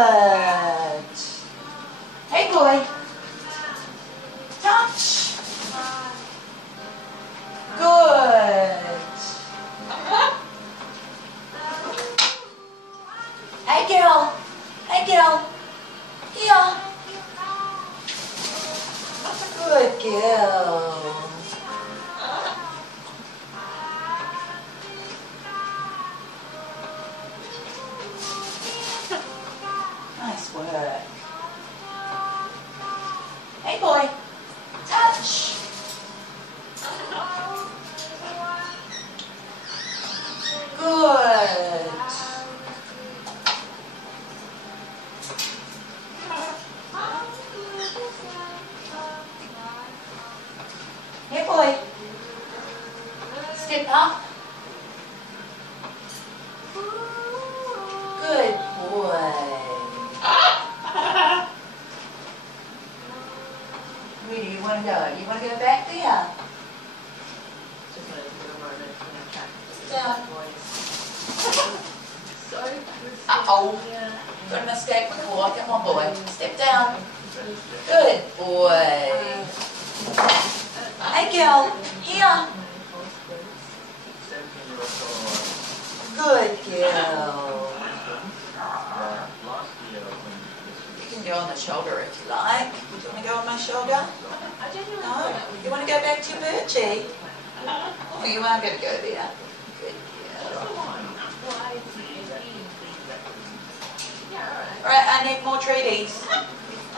Good. Hey boy. Touch. Good. Hey girl. Hey girl. Here. Good girl. Nice work. Hey boy. Touch. Good. Hey boy. Step up. Good boy. Where do you want to go? You want to go back there? Just a little moment when I chat to the Down. boys. So Uh-oh. Got a mistake before. Come on, boy. Step down. Good boy. Hey, girl. Here. Good girl. You can go on the shoulder if you like. Do you want to go on my shoulder? No? You want to go back to your Virgie? Oh, you are going to go there. Good girl. Alright, I need more treaties.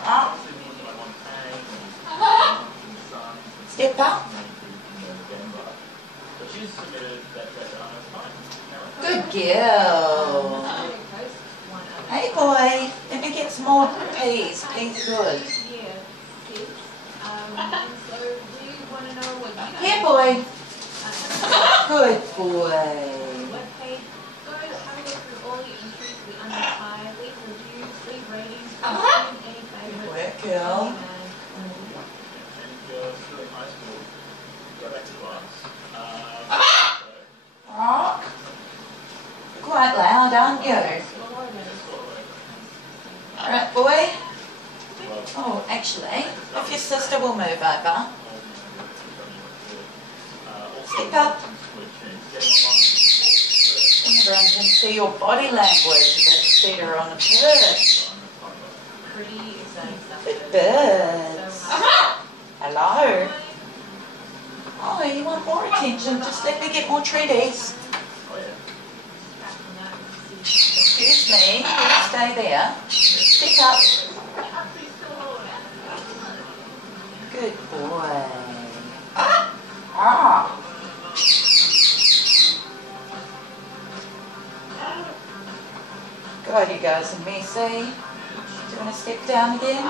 Up. Step up. Good girl. Hey boy, let me get some more peas. Peas are good. Here boy. Good boy. Good work, girl. Oh, you're quite loud, aren't you? Alright, boy. Oh, actually, if your sister will move over. Step up. And everyone can see your body language a bit better on a perch. Good birds. Hello. Oh, you want more attention? Just let me get more treaties. Excuse me, you stay there. Pick up. Good boy. Ah. God, you guys are messy. Do you want to step down again?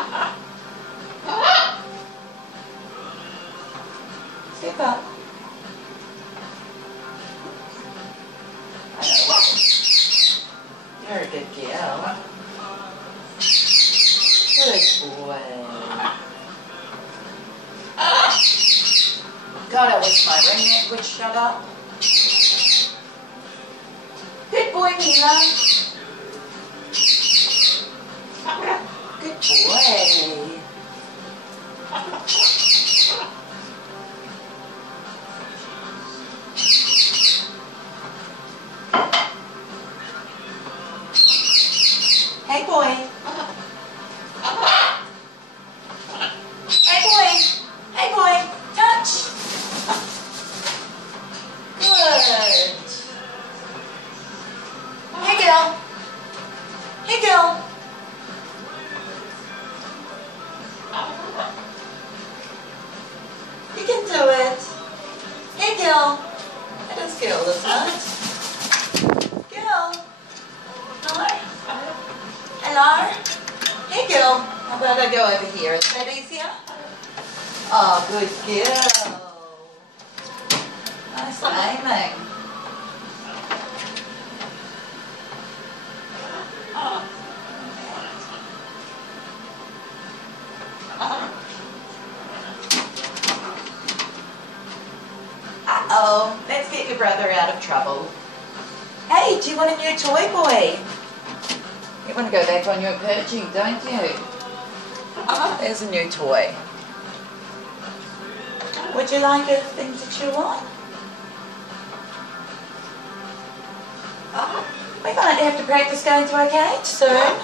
Step up. I know what. You're a good girl. Good boy. God, I wish my ringneck would shut up. Good boy, Mila. Good boy. Hey boy. Hey boy. Hey boy. Touch. Good. Hey girl. Hey girl. You can do it. Hey girl. That is girl, isn't it? Girl. No? Hello? Hey girl. How about I go over here? Is that easier? Oh, good girl. Nice aiming. Uh-oh. Let's get your brother out of trouble. Hey, do you want a new toy, boy? You want to go back on your perching, don't you? Oh, there's a new toy. Would you like a thing to chew on? Oh, we're going to have to practice going to our cage soon.